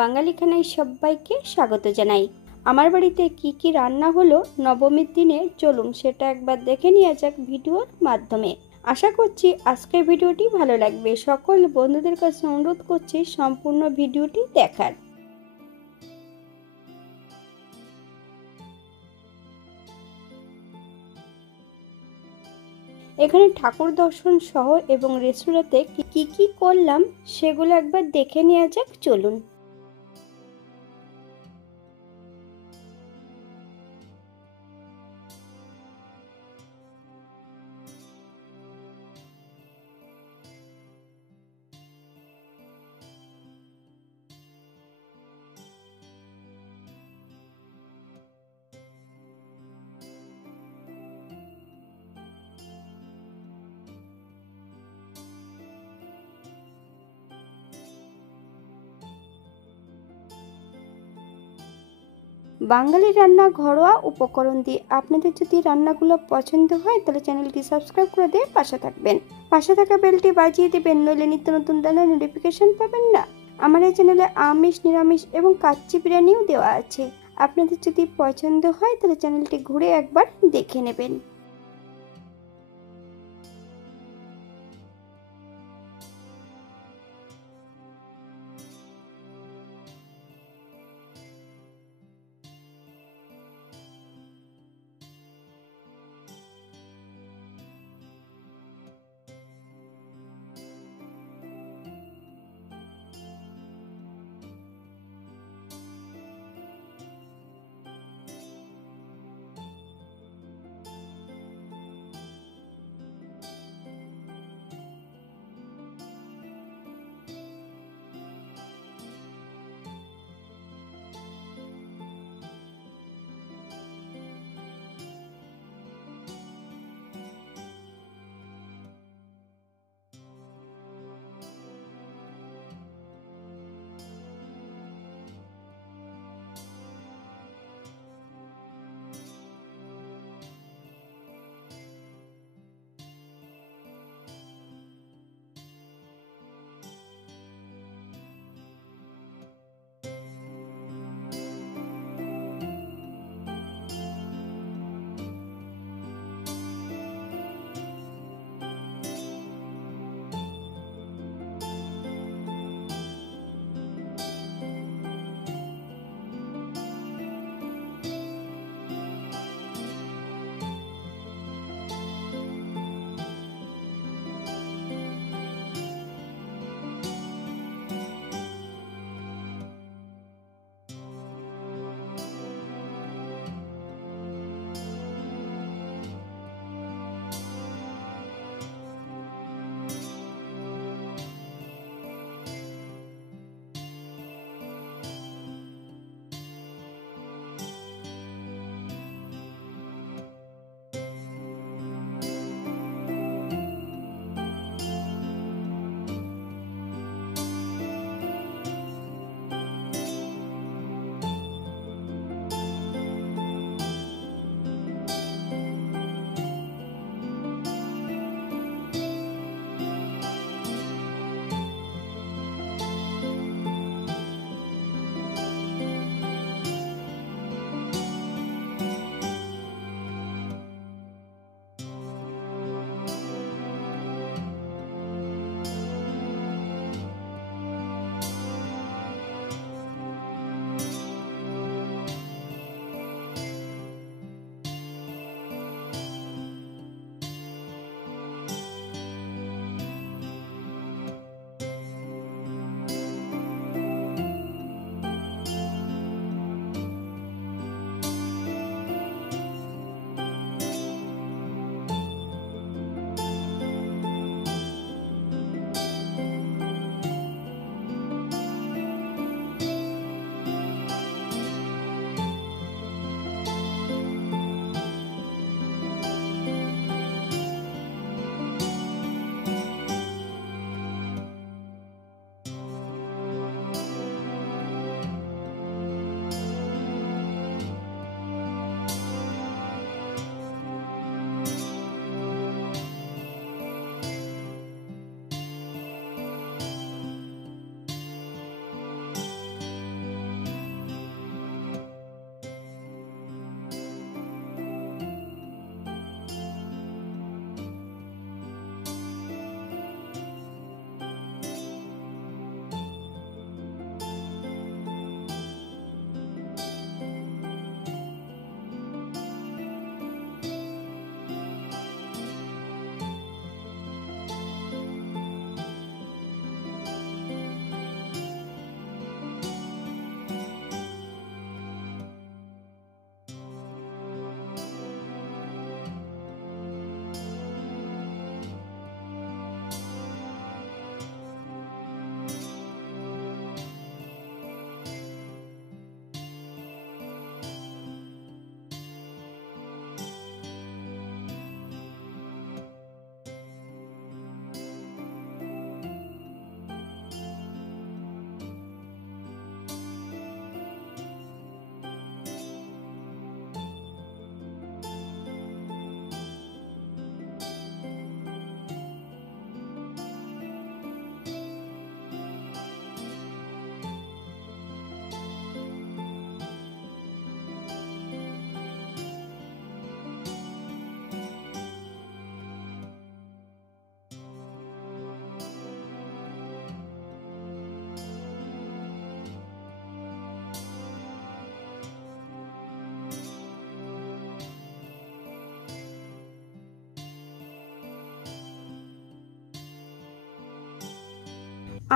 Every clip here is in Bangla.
বাঙালি খানায় সবাইকে স্বাগত জানাই। আমার বাড়িতে কি কি রান্না হলো নবমীর দিনে, চলুন সেটা একবার দেখে নেওয়া যাক ভিডিওর মাধ্যমে। আশা করছি আজকের ভিডিওটি ভালো লাগবে। সকল বন্ধুদের কাছে অনুরোধ করছি সম্পূর্ণ ভিডিওটি দেখার। এখানে ঠাকুর দর্শন সহ এবং রেস্তোরাঁতে কি কি করলাম সেগুলো একবার দেখে নেওয়া যাক, চলুন। বাঙালি রান্না ঘরোয়া উপকরণ দিয়ে। আপনাদের যদি রান্নাগুলো পছন্দ হয় তাহলে চ্যানেলটি সাবস্ক্রাইব করে দিয়ে পাশে থাকবেন। পাশে থাকা বেলটি বাজিয়ে দেবেন, নইলে নিত্য নতুন রান্নার নোটিফিকেশন পাবেন না। আমার এই চ্যানেলে আমিষ, নিরামিষ এবং কাচ্চি বিরিয়ানিও দেওয়া আছে। আপনাদের যদি পছন্দ হয় তাহলে চ্যানেলটি ঘুরে একবার দেখে নেবেন।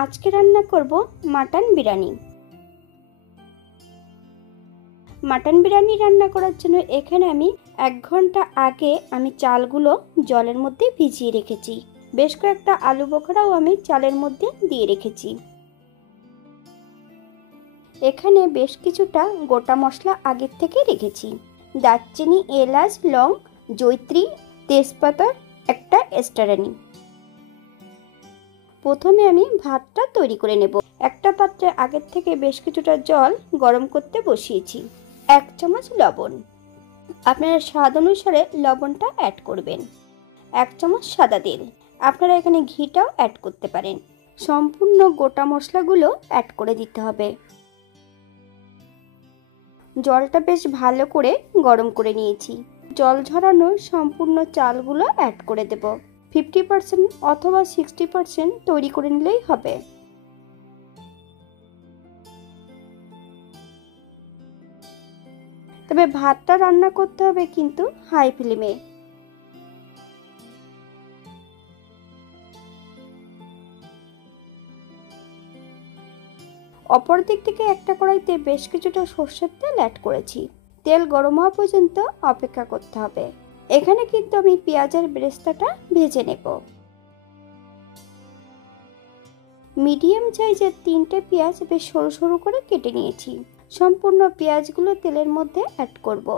আজকে রান্না করব মাটন বিরিয়ানি। মাটন বিরিয়ানি রান্না করার জন্য এখানে আমি 1 ঘন্টা আগে চালগুলো জলের মধ্যে ভিজিয়ে রেখেছি। বেশ কয়েকটা আলু বোখরাও আমি চালের মধ্যে দিয়ে রেখেছি। এখানে বেশ কিছুটা গোটা মশলা আগের থেকে রেখেছি। দারচিনি, এলাচ, লং, জয়িত্রী, তেজপাতা, একটা স্টারানি। প্রথমে আমি ভাতটা তৈরি করে নেব। একটা পাত্রে আগের থেকে বেশ কিছুটা জল গরম করতে বসিয়েছি। 1 চামচ লবণ, আপনারা স্বাদ অনুসারে লবণটা অ্যাড করবেন। 1 চামচ সাদা তেল, আপনারা এখানে ঘিটাও অ্যাড করতে পারেন। সম্পূর্ণ গোটা মশলাগুলো অ্যাড করে দিতে হবে। জলটা বেশ ভালো করে গরম করে নিয়েছি। জল ঝরানো সম্পূর্ণ চালগুলো অ্যাড করে দেব। 50% অথবা 60% তৈরি করে নিলেই হবে। তবে ভাতটা রান্না করতে হবে কিন্তু হাই ফ্লেমে। অপর দিক থেকে একটা কড়াইতে বেশ কিছুটা সরষের তেল অ্যাড করেছি। তেল গরম হওয়া পর্যন্ত অপেক্ষা করতে হবে। এখানে কিন্তু আমি পেঁয়াজের বেরেস্তাটা ভেজে নেব। মিডিয়াম সাইজের 3টে পেঁয়াজ বেশ সরু সরু করে কেটে নিয়েছি। সম্পূর্ণ পেঁয়াজগুলো তেলের মধ্যে অ্যাড করব।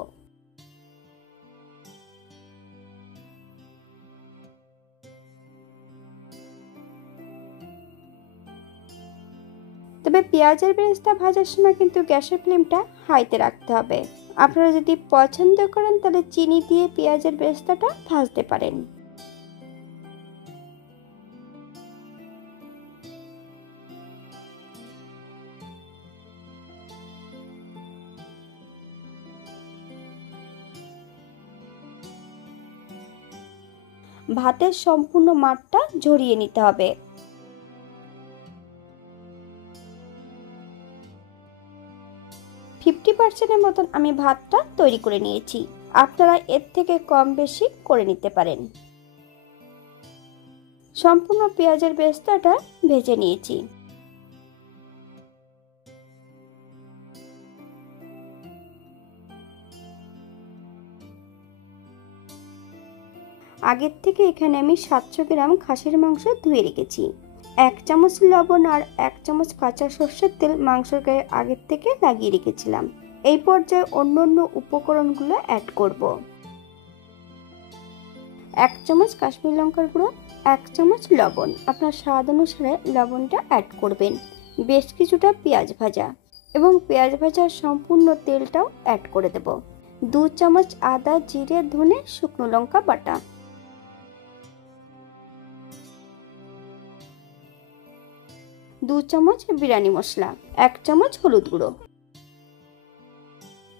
তবে পেঁয়াজের বেরেস্তা ভাজার সময় কিন্তু গ্যাসের ফ্লেমটা হাইতে রাখতে হবে। আপনারা যদি পছন্দ করেন তাহলে চিনি দিয়ে পেঁয়াজের বেরেস্তাটা ভাজতে পারেন। ভাতের সম্পূর্ণ মাঠটা ঝরিয়ে নিতে হবে। ফিফটি পার্সেন্টের মতন আমি ভাতটা তৈরি করে নিয়েছি। আপনারা এর থেকে কম বেশি করে নিতে পারেন। সম্পূর্ণ পেঁয়াজের বেরেস্তাটা ভেজে নিয়েছি। আগের থেকে এখানে আমি 700 গ্রাম খাসির মাংস ধুয়ে রেখেছি। 1 চামচ লবণ আর 1 চামচ কাঁচা সরষের তেল মাংসের গায়ে আগের থেকে লাগিয়ে রেখেছিলাম। এই পর্যায়ে অন্য উপকরণগুলো অ্যাড করব। 1 চামচ কাশ্মীরি লঙ্কার গুঁড়ো, 1 চামচ লবণ, আপনার স্বাদ অনুসারে লবণটা অ্যাড করবেন। বেশ কিছুটা পেঁয়াজ ভাজা এবং পেঁয়াজ ভাজার সম্পূর্ণ তেলটাও অ্যাড করে দেব। 2 চামচ আদা, জিরে, ধনে, শুকনো লঙ্কা বাটা, 2 চামচ বিরিয়ানি মশলা, 1 চামচ হলুদ গুঁড়ো,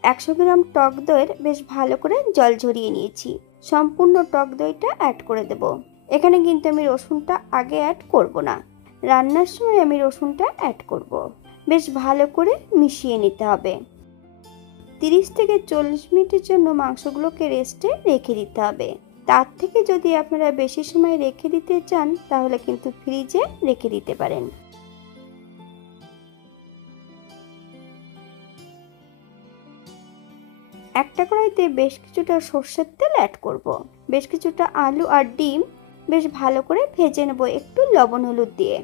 100 গ্রাম টক দইয়ের বেশ ভালো করে জল ঝরিয়ে নিয়েছি। সম্পূর্ণ টক দইটা অ্যাড করে দেব। এখানে কিন্তু আমি রসুনটা আগে অ্যাড করব না, রান্নার সময় আমি রসুনটা অ্যাড করব। বেশ ভালো করে মিশিয়ে নিতে হবে। 30 থেকে 40 মিনিটের জন্য মাংসগুলোকে রেস্টে রেখে দিতে হবে। তার থেকে যদি আপনারা বেশি সময় রেখে দিতে চান তাহলে কিন্তু ফ্রিজে রেখে দিতে পারেন। একটা কড়াইতে বেশ কিছুটা সরষের তেল অ্যাড করব। বেশ কিছুটা আলু আর ডিম বেশ ভালো করে ভেজে নেব একটু লবণ হলুদ দিয়ে।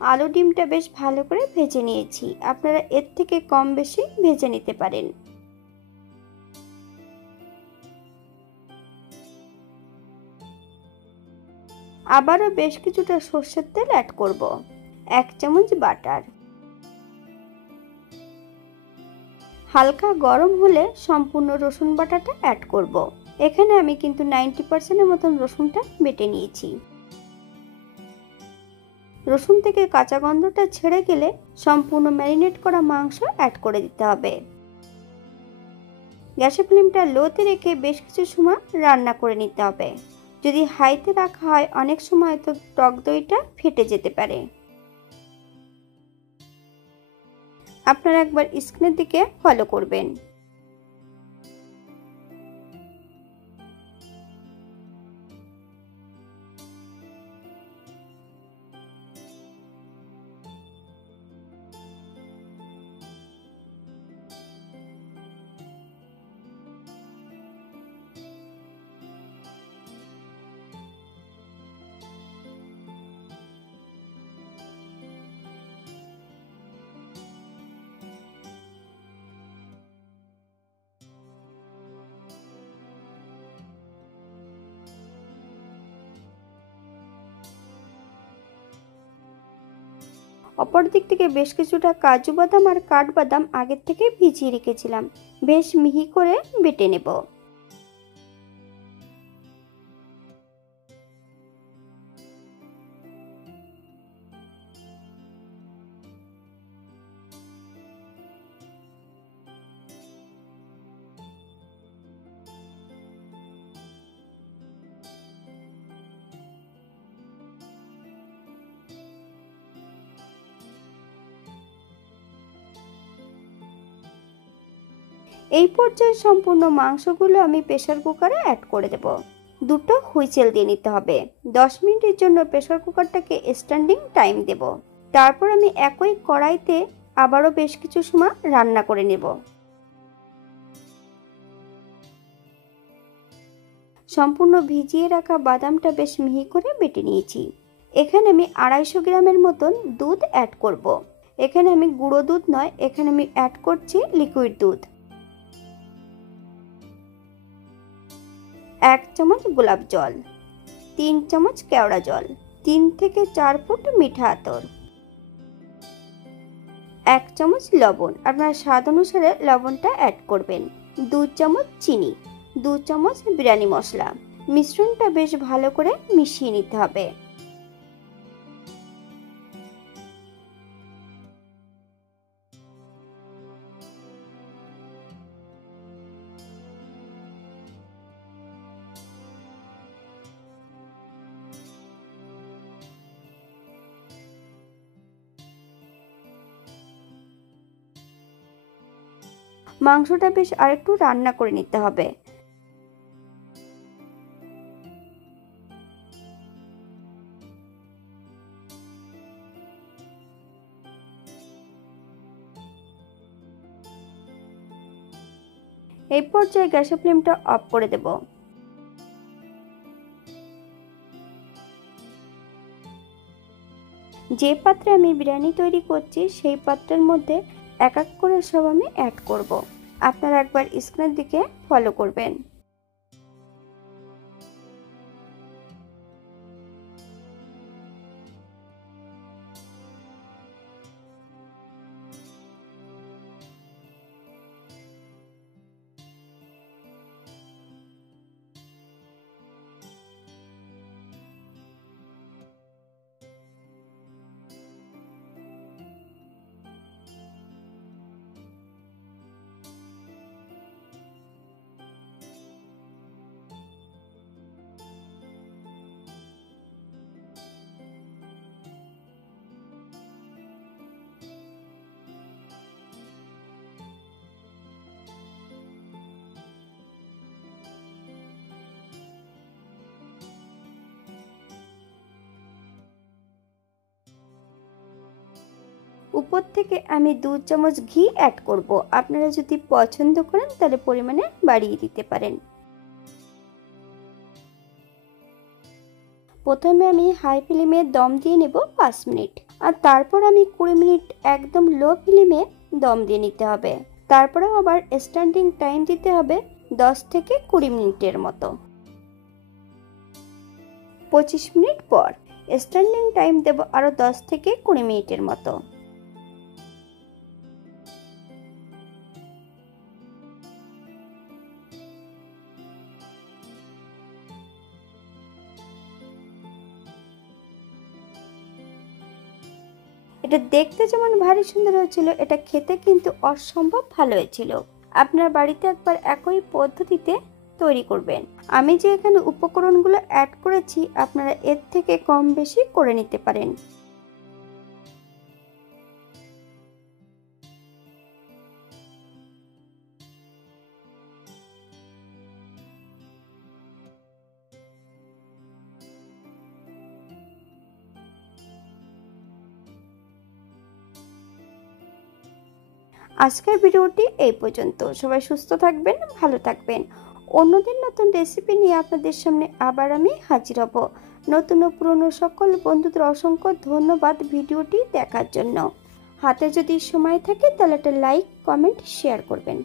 আলু ডিমটা বেশ ভালো করে ভেজে নিয়েছি। আপনারা এর থেকে কম বেশি ভেজে নিতে পারেন। আবারও বেশ কিছুটা সরষের তেল অ্যাড করব। 1 চামচ বাটার। হালকা গরম হলে সম্পূর্ণ রসুন বাটাটা অ্যাড করব। এখানে আমি কিন্তু 90% মতন রসুনটা বেটে নিয়েছি। রসুন থেকে কাঁচা গন্ধটা ছেড়ে গেলে সম্পূর্ণ ম্যারিনেট করা মাংস অ্যাড করে দিতে হবে। গ্যাসের ফ্লেমটা লোতে রেখে বেশ কিছু সময় রান্না করে নিতে হবে। যদি হাইতে রাখা হয় অনেক সময় তো টক দইটা ফেটে যেতে পারে। আপনারা একবার স্ক্রিনের দিকে ফলো করবেন। অপর দিক থেকে বেশ কিছুটা কাজু বাদাম আর কাঠবাদাম আগের থেকে ভিজিয়ে রেখেছিলাম, বেশ মিহি করে বেটে নেব। এই পর্যায়ে সম্পূর্ণ মাংসগুলো আমি প্রেসার কুকারে অ্যাড করে দেব। দুটো হুইসেল দিয়ে নিতে হবে। 10 মিনিটের জন্য প্রেসার কুকারটাকে স্ট্যান্ডিং টাইম দেব। তারপর আমি একই কড়াইতে আবারও বেশ কিছু সময় রান্না করে নেব। সম্পূর্ণ ভিজিয়ে রাখা বাদামটা বেশ মিহি করে বেটে নিয়েছি। এখানে আমি 250 গ্রামের মতন দুধ অ্যাড করব। এখানে আমি গুঁড়ো দুধ নয়, এখানে আমি অ্যাড করছি লিকুইড দুধ। 1 চামচ গোলাপ জল, 3 চামচ কেওড়া জল, 3 থেকে 4 ফুট মিঠা আতর, 1 চামচ লবণ, আপনার স্বাদ অনুসারে লবণটা অ্যাড করবেন, 2 চামচ চিনি, 2 চামচ বিরিয়ানি মশলা। মিশ্রণটা বেশ ভালো করে মিশিয়ে নিতে হবে। মাংসটা বেশ আরেকটু রান্না করে নিতে হবে। এই পর্যায়ে গ্যাসের ফ্লেমটা অফ করে দেব। যে পাত্রে আমি বিরিয়ানি তৈরি করছি সেই পাত্রের মধ্যে এক এক করে সব আমি অ্যাড করব। আপনারা একবার স্ক্রিনের দিকে ফলো করবেন। উপর থেকে আমি 2 চামচ ঘি অ্যাড করব। আপনারা যদি পছন্দ করেন তাহলে পরিমাণে বাড়িয়ে দিতে পারেন। প্রথমে আমি হাই ফ্লেমে দম দিয়ে নেব 5 মিনিট, আর তারপর আমি 20 মিনিট একদম লো ফ্লেমে দম দিয়ে নিতে হবে। তারপরেও আবার স্ট্যান্ডিং টাইম দিতে হবে 10 থেকে 20 মিনিটের মতো। 25 মিনিট পর স্ট্যান্ডিং টাইম দেব আরো 10 থেকে 20 মিনিটের মতো। এটা দেখতে যেমন ভারী সুন্দর হয়েছিল, এটা খেতে কিন্তু অসম্ভব ভালো হয়েছিল। আপনার বাড়িতে একবার একই পদ্ধতিতে তৈরি করবেন। আমি যে এখানে উপকরণগুলো অ্যাড করেছি আপনারা এর থেকে কম বেশি করে নিতে পারেন। আজকের ভিডিওটি এই পর্যন্ত। সবাই সুস্থ থাকবেন, ভালো থাকবেন। অন্যদিন নতুন রেসিপি নিয়ে আপনাদের সামনে আবার আমি হাজির হব। নতুন ও পুরনো সকল বন্ধুদের অসংখ্য ধন্যবাদ ভিডিওটি দেখার জন্য। হাতে যদি সময় থাকে তাহলে একটা লাইক, কমেন্ট, শেয়ার করবেন।